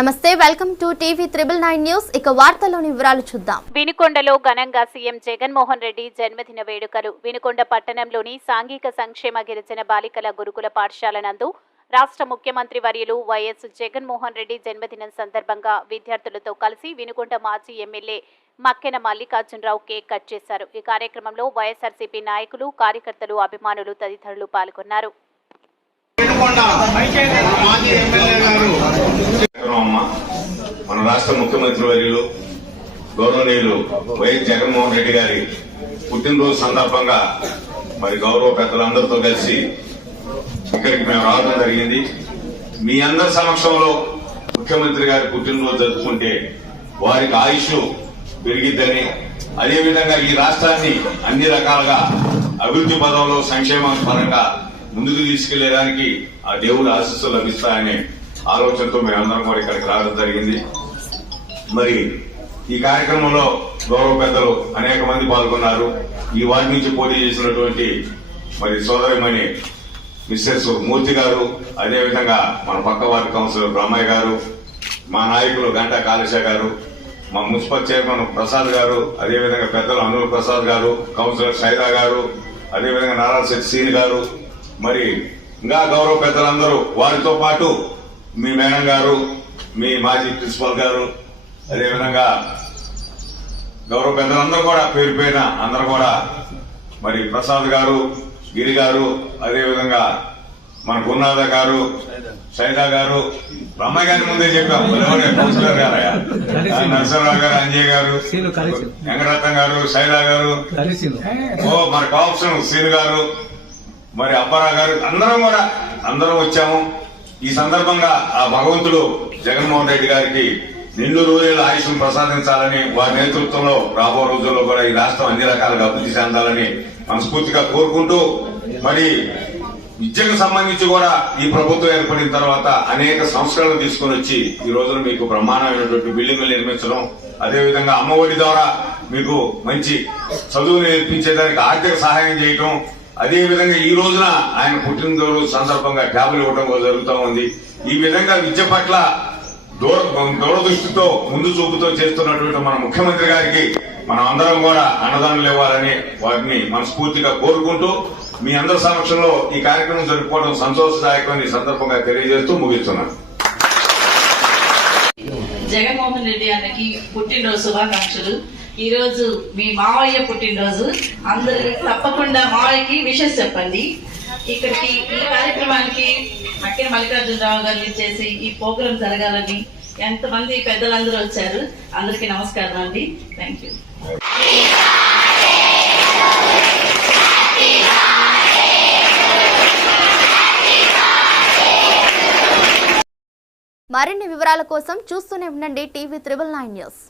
నమస్తే welcome to TV 999 news. ఇక వార్తల్లోని వివరాలు చూద్దాం. వినుకొండలో ఘనంగా సీఎం జగన్మోహన్ రెడ్డి జన్మదిన వేడుకలు. వినుకొండ పట్టణంలోని సాంఘిక సంక్షేమ గిరిజన బాలికల గురుకుల పాఠశాల నందు రాష్ట్ర ముఖ్యమంత్రి వర్యులు వైఎస్ జగన్మోహన్ రెడ్డి జన్మదినం సందర్భంగా విద్యార్థులతో కలిసి వినుకొండ మాజీ MLA Makkena Mallikarjunarao cake cut చేశారు. ఈ కార్యక్రమంలో వైఎస్ఆర్సీపీ నాయకులు, కార్యకర్తలు, అభిమానులు తదితరులు పాల్గొన్నారు. మన రాష్ట్ర ముఖ్యమంత్రి వర్యులు గౌరవనీయులు వైఎస్ జగన్మోహన్ రెడ్డి గారి పుట్టినరోజు సందర్భంగా మరి గౌరవ పెద్దలందరితో కలిసి ఇక్కడికి మేము రావడం జరిగింది. మీ అందరి సమక్షంలో ముఖ్యమంత్రి గారి పుట్టినరోజు జరుపుకుంటే వారికి ఆయుష్ పెరిగిద్దని, అదేవిధంగా ఈ రాష్ట్రాన్ని అన్ని రకాలుగా అభివృద్ధి పదంలో సంక్షేమ పరంగా ముందుకు తీసుకెళ్లేదానికి ఆ దేవుడి ఆశీస్సులు లభిస్తాయనే ఆలోచనతో మేమందరం కూడా ఇక్కడికి రావడం జరిగింది. మరి ఈ కార్యక్రమంలో గౌరవ పెద్దలు అనేక మంది పాల్గొన్నారు. ఈ వార్డు నుంచి పోటీ చేసినటువంటి మరి సోదరిమణి మిస్సెస్ మూర్తి గారు, అదేవిధంగా మన పక్క వార్డు కౌన్సిలర్ బ్రహ్మయ్య గారు, మా నాయకులు గంటా కాళేశ గారు, మా మున్సిపల్ చైర్మన్ ప్రసాద్ గారు, అదేవిధంగా పెద్దలు అనూర్ ప్రసాద్ గారు, కౌన్సిలర్ సైదా గారు, అదేవిధంగా నారాయణ సీని గారు, మరి ఇంకా గౌరవ పెద్దలందరూ, వారితో పాటు మీ మేడం గారు, మీ మాజీ ప్రిన్సిపల్ గారు, అదేవిధంగా గౌరవ పెద్దలందరూ కూడా పేరు పేరున అందరూ కూడా మరి ప్రసాద్ గారు, గిరి గారు, అదేవిధంగా మన గున్నాథ గారు, సైదా గారు, బ్రహ్మయ్య గారి ముందే చెప్పాం, కౌన్సిలర్ గారయ్యా, నరసింహరావు గారు, అంజయ్ గారు, వెంకటరత్నం గారు, సైదా గారు, మన కాప్షన్ సీను గారు, మరి అప్పారావు గారు, అందరం వచ్చాము. ఈ సందర్భంగా ఆ భగవంతుడు జగన్మోహన్ రెడ్డి గారికి నిండు రోజుల ఆయుష్ను ప్రసాదించాలని, వారి నేతృత్వంలో రాబో రోజుల్లో కూడా ఈ రాష్ట్రం అన్ని రకాలుగా అభివృద్ధి చెందాలని మనస్ఫూర్తిగా కోరుకుంటూ, మరి విద్యకు సంబంధించి కూడా ఈ ప్రభుత్వం ఏర్పడిన తర్వాత అనేక సంస్కరణలు తీసుకుని వచ్చి ఈ రోజున మీకు బ్రహ్మాండమైనటువంటి బిల్డింగులు నిర్మించడం, అదేవిధంగా అమ్మఒడి ద్వారా మీకు మంచి చదువు నేర్పించేదానికి ఆర్థిక సహాయం చేయటం, అదేవిధంగా ఈ రోజున ఆయన పుట్టినరోజు సందర్భంగా ట్యాబ్లు ఇవ్వడం జరుగుతూ ఉంది. ఈ విధంగా విద్య పట్ల దూరదృష్టితో ముందు చూపుతో చేస్తున్నటువంటి మన ముఖ్యమంత్రి గారికి మనం అందరం కూడా అన్నదానాలు ఇవ్వాలని వారిని మనస్ఫూర్తిగా కోరుకుంటూ, మీ అందరి సమక్షంలో ఈ కార్యక్రమం జరుపుకోవడం సంతోషదాయకమని ఈ సందర్భంగా తెలియజేస్తూ ముగిస్తున్నాను. జగన్మోహన్ రెడ్డి అన్నకి పుట్టినరోజు శుభాకాంక్షలు. ఈ రోజు మీ మావయ్య పుట్టినరోజు, అందరూ తప్పకుండా మావయ్యకి విషెస్ చెప్పండి. ఇక్కడికి ఈ కార్యక్రమానికి మక్కెన మల్లికార్జునరావు గారు చేసి ఈ ప్రోగ్రాం జరగాలని ఎంతమంది పెద్దలందరూ వచ్చారు, అందరికీ నమస్కారం అండి. Thank you. మరిన్ని వివరాల కోసం చూస్తూనే ఉండండి టీవీ 999 న్యూస్.